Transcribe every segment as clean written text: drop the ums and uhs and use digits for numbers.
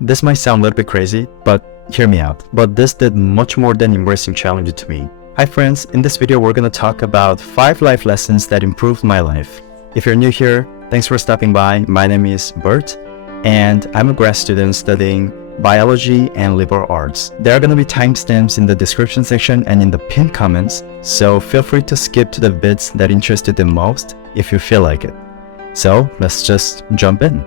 This might sound a little bit crazy, but hear me out. But this did much more than embracing challenges to me. Hi friends, in this video we're going to talk about 5 life lessons that improved my life. If you're new here, thanks for stopping by. My name is Bert, and I'm a grad student studying biology and liberal arts. There are going to be timestamps in the description section and in the pinned comments, so feel free to skip to the bits that interest you the most if you feel like it. So let's just jump in.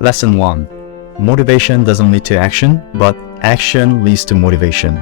Lesson 1. Motivation doesn't lead to action, but action leads to motivation.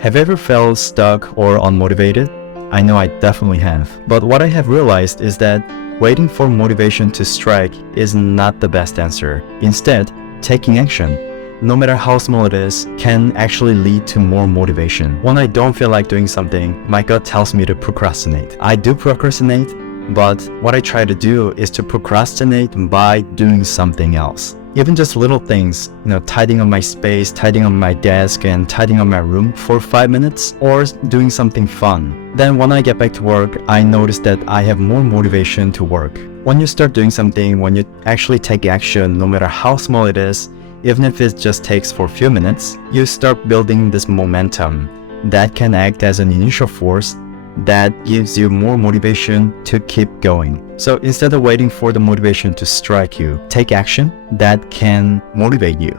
Have you ever felt stuck or unmotivated? I know I definitely have. But what I have realized is that waiting for motivation to strike is not the best answer. Instead, taking action, no matter how small it is, can actually lead to more motivation. When I don't feel like doing something, my gut tells me to procrastinate. I do procrastinate, but what I try to do is to procrastinate by doing something else. Even just little things, tidying up my space, tidying up my desk, and tidying up my room for 5 minutes, or doing something fun. Then when I get back to work, I notice that I have more motivation to work. When you start doing something, when you actually take action, no matter how small it is, even if it just takes for a few minutes, you start building this momentum that can act as an initial force that gives you more motivation to keep going. So instead of waiting for the motivation to strike you, take action that can motivate you.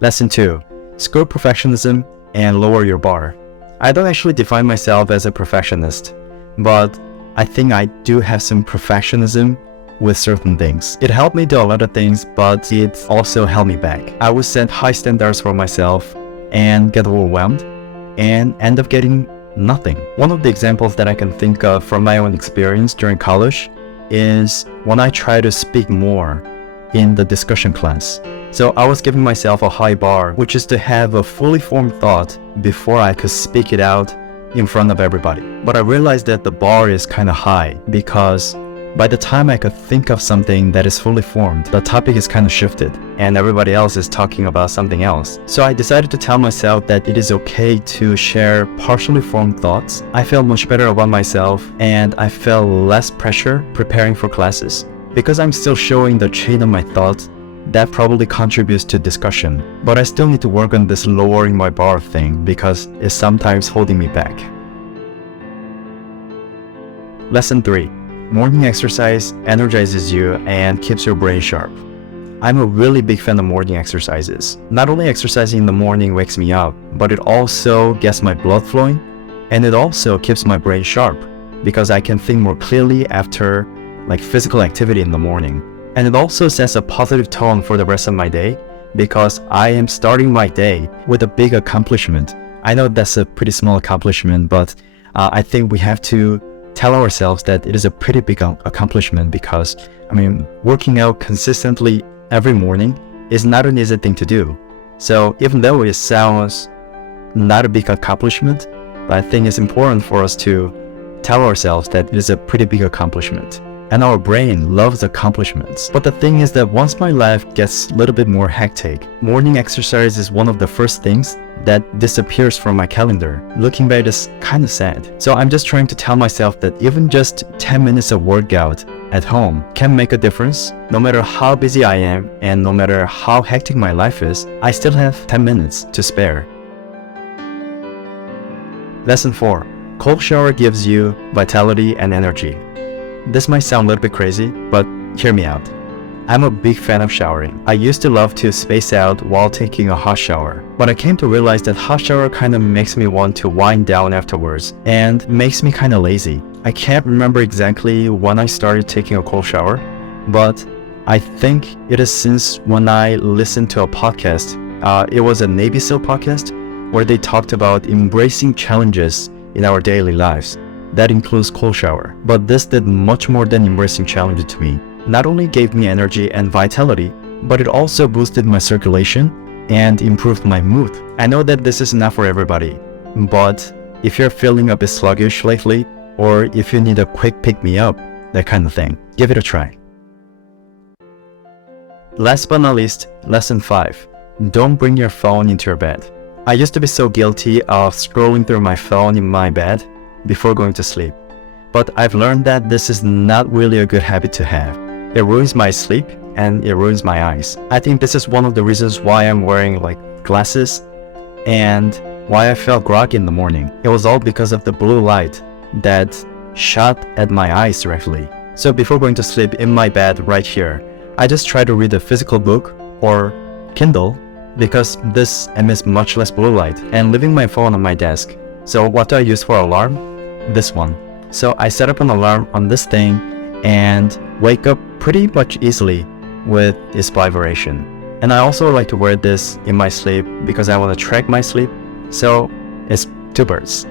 Lesson 2. Screw perfectionism and lower your bar. I don't actually define myself as a perfectionist, but I think I do have some perfectionism with certain things. It helped me do a lot of things, but it also held me back. I would set high standards for myself and get overwhelmed and end up getting nothing. One of the examples that I can think of from my own experience during college is when I try to speak more in the discussion class. So I was giving myself a high bar, which is to have a fully formed thought before I could speak it out in front of everybody. But I realized that the bar is kind of high because by the time I could think of something that is fully formed, the topic is kind of shifted and everybody else is talking about something else. So I decided to tell myself that it is okay to share partially formed thoughts. I felt much better about myself and I felt less pressure preparing for classes. Because I'm still showing the chain of my thoughts, that probably contributes to discussion. But I still need to work on this lowering my bar thing because it's sometimes holding me back. Lesson 3. Morning exercise energizes you and keeps your brain sharp. I'm a really big fan of morning exercises. Not only exercising in the morning wakes me up, but it also gets my blood flowing and it also keeps my brain sharp because I can think more clearly after physical activity in the morning. And it also sets a positive tone for the rest of my day because I am starting my day with a big accomplishment. I know that's a pretty small accomplishment, but I think we have to tell ourselves that it is a pretty big accomplishment because, working out consistently every morning is not an easy thing to do. So even though it sounds not a big accomplishment, but I think it's important for us to tell ourselves that it is a pretty big accomplishment. And our brain loves accomplishments. But the thing is that once my life gets a little bit more hectic, morning exercise is one of the first things that disappears from my calendar. Looking back is kind of sad. So I'm just trying to tell myself that even just 10 minutes of workout at home can make a difference. No matter how busy I am and no matter how hectic my life is, I still have 10 minutes to spare. Lesson 4. Cold shower gives you vitality and energy. This might sound a little bit crazy, but hear me out. I'm a big fan of showering. I used to love to space out while taking a hot shower, but I came to realize that hot shower kind of makes me want to wind down afterwards and makes me kind of lazy. I can't remember exactly when I started taking a cold shower, but I think it is since when I listened to a podcast. It was a Navy SEAL podcast where they talked about embracing challenges in our daily lives. That includes cold shower. But this did much more than embracing challenges to me. Not only gave me energy and vitality, but it also boosted my circulation and improved my mood. I know that this is not for everybody, but if you're feeling a bit sluggish lately, or if you need a quick pick-me-up, that kind of thing, give it a try. Last but not least, lesson 5. Don't bring your phone into your bed. I used to be so guilty of scrolling through my phone in my bed before going to sleep. But I've learned that this is not really a good habit to have. It ruins my sleep and it ruins my eyes. I think this is one of the reasons why I'm wearing like glasses and why I felt groggy in the morning. It was all because of the blue light that shot at my eyes directly. So before going to sleep in my bed right here, I just try to read a physical book or Kindle because this emits much less blue light, and leaving my phone on my desk. So what do I use for alarm? This one. So I set up an alarm on this thing and wake up pretty much easily with its vibration. And I also like to wear this in my sleep because I want to track my sleep. So it's two birds.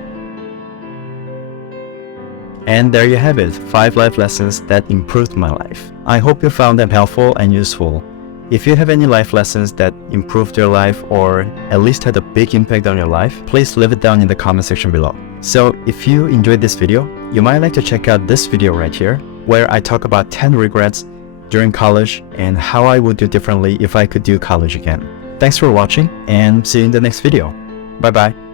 And there you have it, 5 life lessons that improved my life. I hope you found them helpful and useful. If you have any life lessons that improved your life or at least had a big impact on your life, please leave it down in the comment section below. So if you enjoyed this video, you might like to check out this video right here, where I talk about 10 regrets during college and how I would do differently if I could do college again. Thanks for watching and see you in the next video. Bye bye.